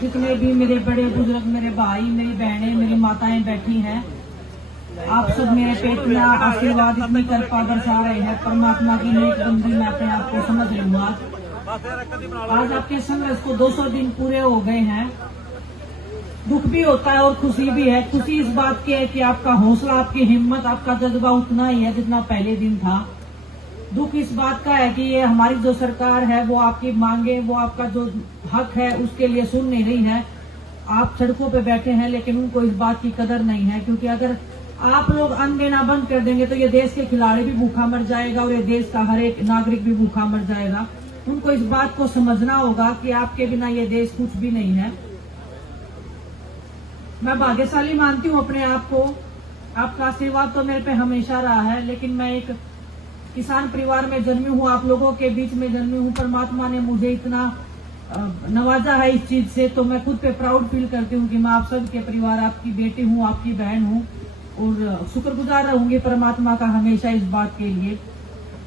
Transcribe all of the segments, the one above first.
जितने भी मेरे बड़े बुजुर्ग, मेरे भाई, मेरी बहनें, मेरी माताएं बैठी हैं, आप सब मेरे पे इतना आशीर्वाद, इतनी कृपा बरसा रहे हैं। परमात्मा की नेक बंदी मैं अपने आप को समझ रही हूँ। आज आपके संघर्ष को 200 दिन पूरे हो गए हैं। दुख भी होता है और खुशी भी है। खुशी इस बात की है कि आपका हौसला, आपकी हिम्मत, आपका जज्बा उतना ही है जितना पहले दिन था। दुख इस बात का है कि ये हमारी जो सरकार है वो आपकी मांगे, वो आपका जो हक है उसके लिए सुन नहीं रही है। आप सड़कों पे बैठे हैं लेकिन उनको इस बात की कदर नहीं है, क्योंकि अगर आप लोग अन्न देना बंद कर देंगे तो ये देश के खिलाड़ी भी भूखा मर जाएगा और ये देश का हर एक नागरिक भी भूखा मर जाएगा। उनको इस बात को समझना होगा कि आपके बिना ये देश कुछ भी नहीं है। मैं भाग्यशाली मानती हूँ अपने आप को। आपका आशीर्वाद तो मेरे पे हमेशा रहा है, लेकिन मैं एक किसान परिवार में जन्मी हूँ, आप लोगों के बीच में जन्मी हूँ। परमात्मा ने मुझे इतना नवाजा है इस चीज से, तो मैं खुद पे प्राउड फील करती हूँ कि मैं आप सब के परिवार, आपकी बेटी हूँ, आपकी बहन हूँ और शुक्रगुजार रहूंगी परमात्मा का हमेशा इस बात के लिए।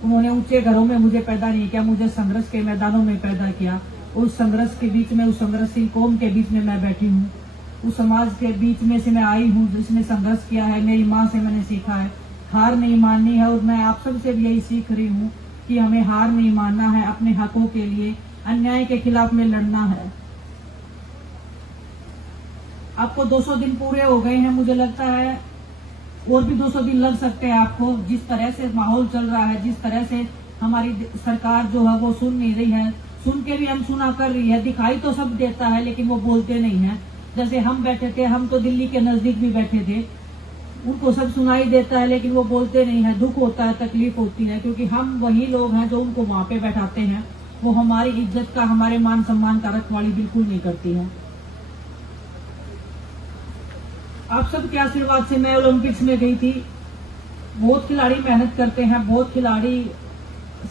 उन्होंने ऊंचे घरों में मुझे पैदा नहीं किया, मुझे संघर्ष के मैदानों में पैदा किया। उस संघर्ष के बीच में, उस संघर्षशील कौम के बीच में मैं बैठी हूँ, उस समाज के बीच में से मैं आई हूँ जिसने संघर्ष किया है। मेरी माँ से मैंने सीखा है हार नहीं माननी है, और मैं आप सबसे भी यही सीख रही हूँ कि हमें हार नहीं मानना है। अपने हकों के लिए, अन्याय के खिलाफ में लड़ना है। आपको 200 दिन पूरे हो गए हैं, मुझे लगता है और भी 200 दिन लग सकते हैं आपको। जिस तरह से माहौल चल रहा है, जिस तरह से हमारी सरकार जो है वो सुन नहीं रही है, सुन के भी अनसुना कर रही है। दिखाई तो सब देता है लेकिन वो बोलते नहीं है। जैसे हम बैठे थे, हम तो दिल्ली के नजदीक भी बैठे थे, उनको सब सुनाई देता है लेकिन वो बोलते नहीं है। दुख होता है, तकलीफ होती है, क्योंकि हम वही लोग हैं जो उनको वहां पे बैठाते हैं। वो हमारी इज्जत का, हमारे मान सम्मान का रखवाली बिल्कुल नहीं करती है। आप सबके आशीर्वाद से मैं ओलंपिक्स में गई थी। बहुत खिलाड़ी मेहनत करते हैं, बहुत खिलाड़ी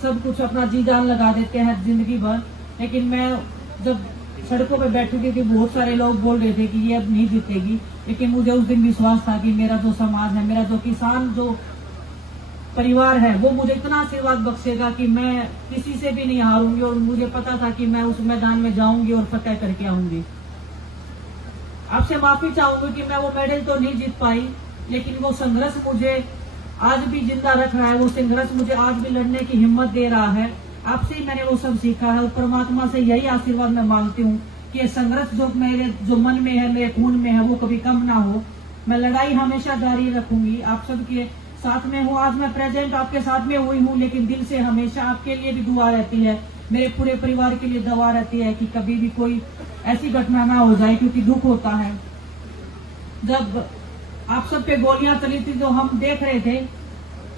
सब कुछ अपना जी जान लगा देते हैं जिंदगी भर, लेकिन मैं जब सड़कों पे बैठी थी बहुत सारे लोग बोल रहे थे कि ये अब नहीं जीतेगी, लेकिन मुझे उस दिन विश्वास था कि मेरा जो समाज है, मेरा जो किसान जो परिवार है, वो मुझे इतना आशीर्वाद बख्शेगा कि मैं किसी से भी नहीं हारूंगी। और मुझे पता था कि मैं उस मैदान में जाऊंगी और फतेह करके आऊंगी। आपसे माफी चाहूंगी कि मैं वो मेडल तो नहीं जीत पाई, लेकिन वो संघर्ष मुझे आज भी जिंदा रख रहा है। वो संघर्ष मुझे आज भी लड़ने की हिम्मत दे रहा है। आपसे ही मैंने वो सब सीखा है और परमात्मा से यही आशीर्वाद मैं मांगती हूँ कि ये संघर्ष जो मन में है, मेरे खून में है, वो कभी कम ना हो। मैं लड़ाई हमेशा जारी रखूंगी, आप सबके साथ में हूँ। आज मैं प्रेजेंट आपके साथ में हुई हूँ, लेकिन दिल से हमेशा आपके लिए भी दुआ रहती है, मेरे पूरे परिवार के लिए दुआ रहती है कि कभी भी कोई ऐसी घटना ना हो जाए, क्योंकि दुख होता है। जब आप सब पे गोलियां चली थी तो हम देख रहे थे,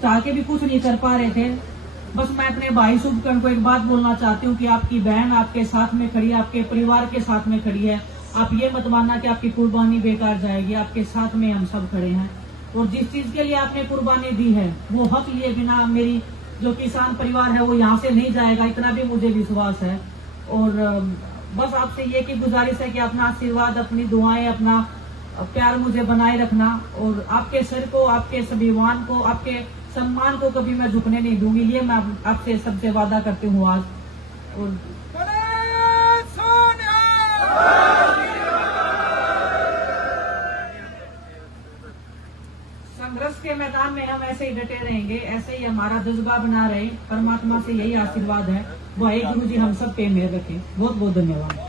चाह के भी कुछ नहीं कर पा रहे थे। बस मैं अपने भाई शुभकर्ण को एक बात बोलना चाहती हूँ कि आपकी बहन आपके साथ में खड़ी है, आपके परिवार के साथ में खड़ी है। आप ये मत मानना कि आपकी कुर्बानी बेकार जाएगी, आपके साथ में हम सब खड़े हैं। और जिस चीज के लिए आपने कुर्बानी दी है वो हक लिए बिना मेरी जो किसान परिवार है वो यहाँ से नहीं जाएगा, इतना भी मुझे विश्वास है। और बस आपसे ये की गुजारिश है कि अपना आशीर्वाद, अपनी दुआएं, अपना प्यार मुझे बनाए रखना, और आपके सर को, आपके स्वाभिमान को, आपके सम्मान को कभी मैं झुकने नहीं दूंगी। ये मैं आपसे सबसे वादा करती हूँ आज। और संघर्ष के मैदान में हम ऐसे ही डटे रहेंगे, ऐसे ही हमारा जज्बा बना रहे। परमात्मा से यही आशीर्वाद है, वो एक गुरु जी हम सब पे मेहर रखे। बहुत बहुत धन्यवाद।